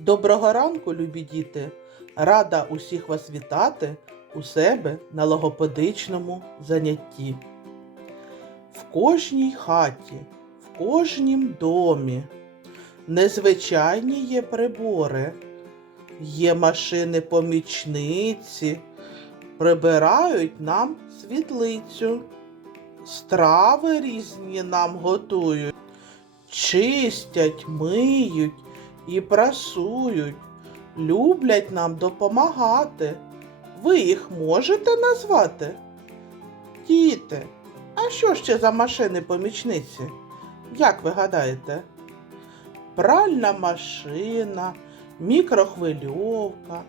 Доброго ранку, любі діти! Рада усіх вас вітати у себе на логопедичному занятті. В кожній хаті, в кожнім домі незвичайні є прибори, є машини-помічниці, прибирають нам світлицю, страви різні нам готують, чистять, миють і прасують, люблять нам допомагати. Ви їх можете назвати? Діти, а що ще за машини помічниці? Як ви гадаєте? Пральна машина, мікрохвильовка,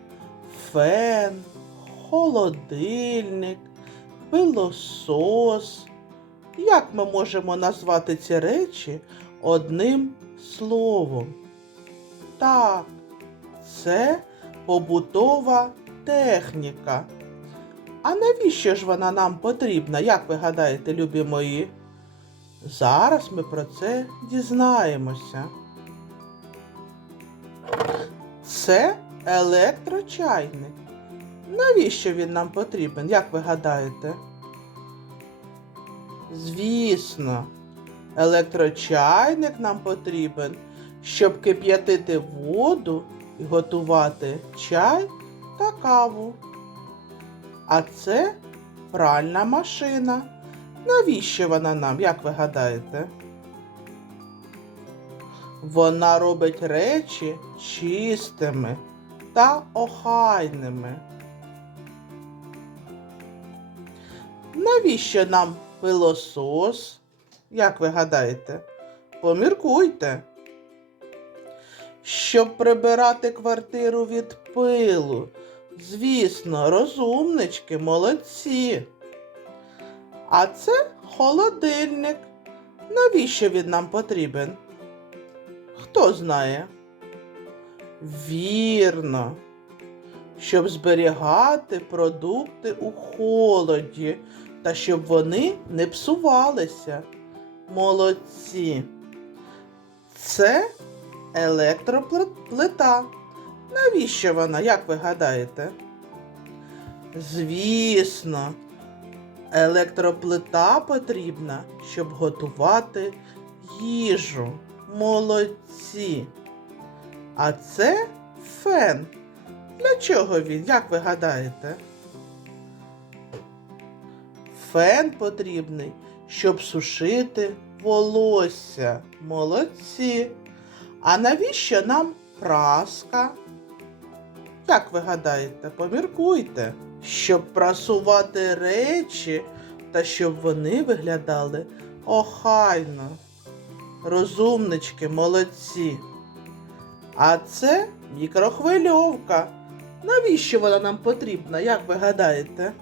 фен, холодильник, пилосос. Як ми можемо назвати ці речі одним словом? Так, це побутова техніка. А навіщо ж вона нам потрібна, як ви гадаєте, любі мої? Зараз ми про це дізнаємося. Це електрочайник. Навіщо він нам потрібен, як ви гадаєте? Звісно, електрочайник нам потрібен, щоб кип'ятити воду і готувати чай та каву. А це пральна машина. Навіщо вона нам, як ви гадаєте? Вона робить речі чистими та охайними. Навіщо нам пилосос? Як ви гадаєте? Поміркуйте. Щоб прибирати квартиру від пилу. Звісно, розумнички, молодці. А це холодильник. Навіщо він нам потрібен? Хто знає? Вірно, щоб зберігати продукти у холоді та щоб вони не псувалися. Молодці. Це електроплита. Навіщо вона, як ви гадаєте? Звісно, електроплита потрібна, щоб готувати їжу. Молодці. А це фен. Для чого він, як ви гадаєте? Фен потрібний, щоб сушити волосся. Молодці. А навіщо нам праска? Як ви гадаєте, поміркуйте, щоб прасувати речі та щоб вони виглядали охайно. Розумнички, молодці. А це мікрохвильовка. Навіщо вона нам потрібна, як ви гадаєте?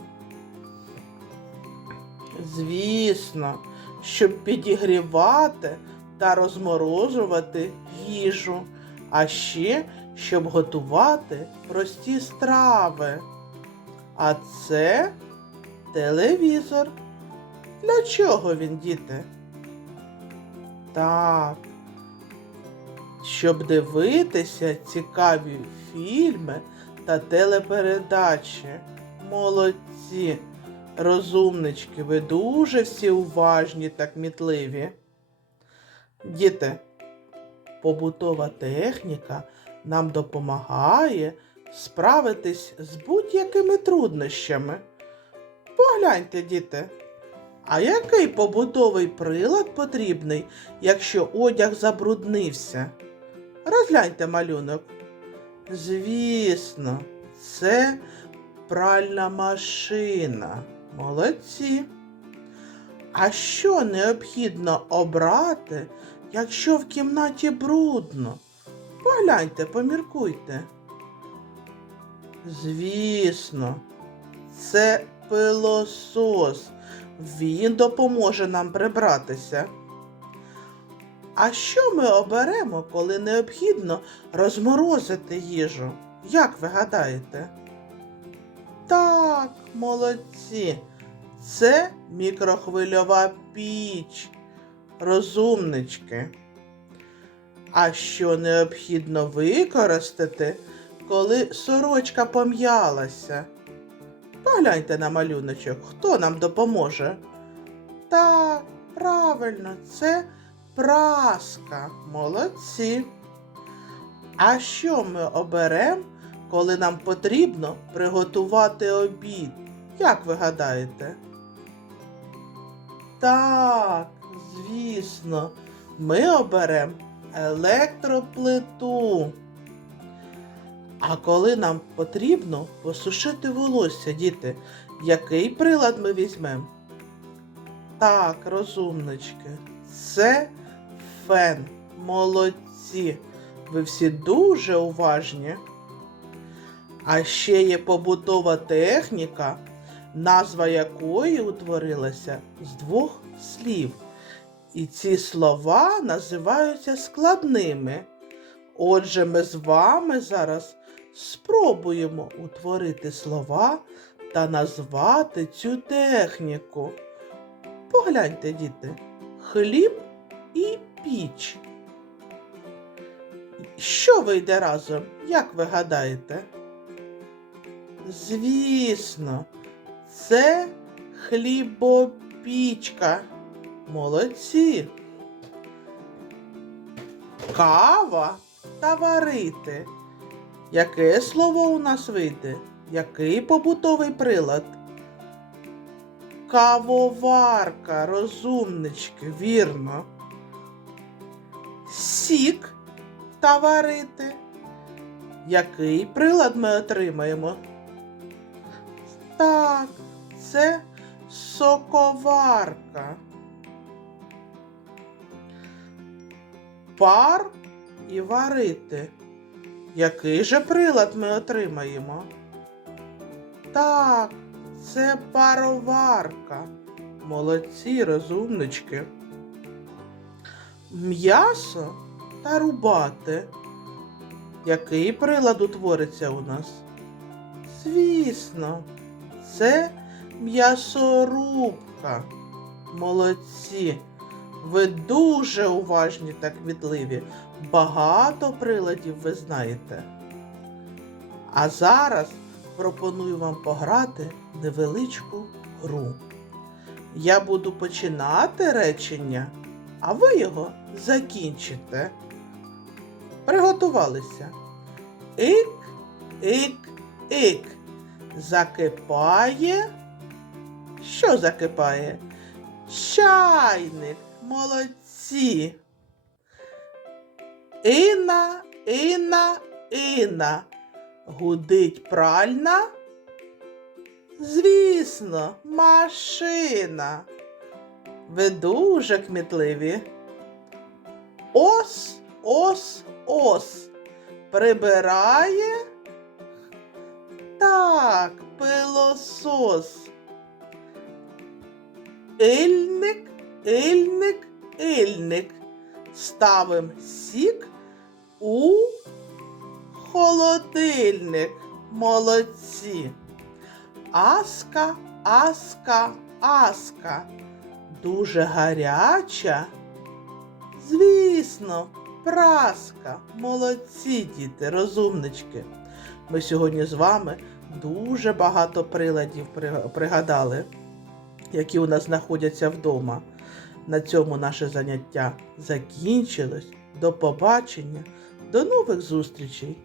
Звісно, щоб підігрівати та розморожувати їжу, а ще щоб готувати прості страви. А це телевізор. Для чого він, діти? Так, щоб дивитися цікаві фільми та телепередачі. Молодці, розумнички, ви дуже всі уважні та кмітливі. Діти, побутова техніка нам допомагає справитись з будь-якими труднощами. Погляньте, діти. А який побутовий прилад потрібний, якщо одяг забруднився? Розгляньте малюнок. Звісно, це пральна машина. Молодці. А що необхідно обрати, якщо в кімнаті брудно? Погляньте, поміркуйте. Звісно, це пилосос. Він допоможе нам прибратися. А що ми оберемо, коли необхідно розморозити їжу? Як ви гадаєте? Так, молодці. Це мікрохвильова піч. Розумнички. А що необхідно використати, коли сорочка пом'ялася? Погляньте на малюночок, хто нам допоможе? Так, правильно, це праска. Молодці. А що ми оберемо, коли нам потрібно приготувати обід? Як ви гадаєте? Так, звісно, ми оберемо електроплиту. А коли нам потрібно посушити волосся, діти, який прилад ми візьмемо? Так, розумнички, це фен. Молодці. Ви всі дуже уважні. А ще є побутова техніка, назва якої утворилася з двох слів. І ці слова називаються складними. Отже, ми з вами зараз спробуємо утворити слова та назвати цю техніку. Погляньте, діти, хліб і піч. Що вийде разом, як ви гадаєте? Звісно, це хлібопічка. Молодці. Кава та варити. Яке слово у нас вийде? Який побутовий прилад? Кавоварка, розумнички, вірно. Сік та варити. Який прилад ми отримаємо? Так, це соковарка. Пар і варити. Який же прилад ми отримаємо? Так, це пароварка. Молодці, розумнички. М'ясо та рубати. Який прилад утвориться у нас? Звісно, це м'ясорубка. Молодці. Ви дуже уважні та квітливі. Багато приладів ви знаєте. А зараз пропоную вам пограти невеличку гру. Я буду починати речення, а ви його закінчите. Приготувалися. Ік, ік, ік. Закипає. Що закипає? Чайник. Молодці. Інна, інна, інна. Гудить пральна? Звісно, машина. Ви дуже кмітливі. Ос, ос, ос. Прибирає. Так, пилосос. Ільник, ільник, ільник. Ставим сік у холодильник. Молодці. Аска, аска, аска. Дуже гаряча. Звісно, праска. Молодці, діти, розумнички. Ми сьогодні з вами дуже багато приладів пригадали, які у нас знаходяться вдома. На цьому наше заняття закінчилось. До побачення, до нових зустрічей!